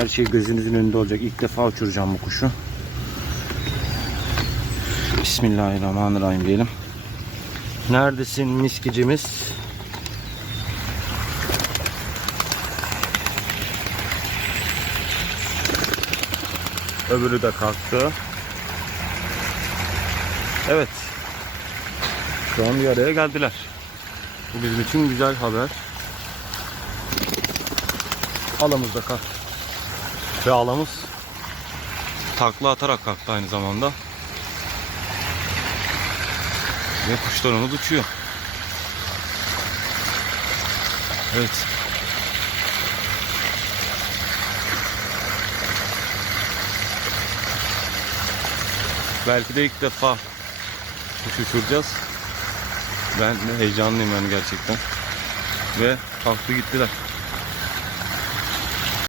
Her şey gözünüzün önünde olacak. İlk defa uçuracağım bu kuşu. Bismillahirrahmanirrahim diyelim. Neredesin miskicimiz? Öbürü de kalktı. Evet. Şu an bir araya geldiler. Bu bizim için güzel haber. Alamız da kalktı. Ve alamız takla atarak kalktı aynı zamanda. Ve kuşlarımız uçuyor. Evet. Belki de ilk defa kuş uçuracağız. Ben de heyecanlıyım yani gerçekten. Ve kalktı gittiler.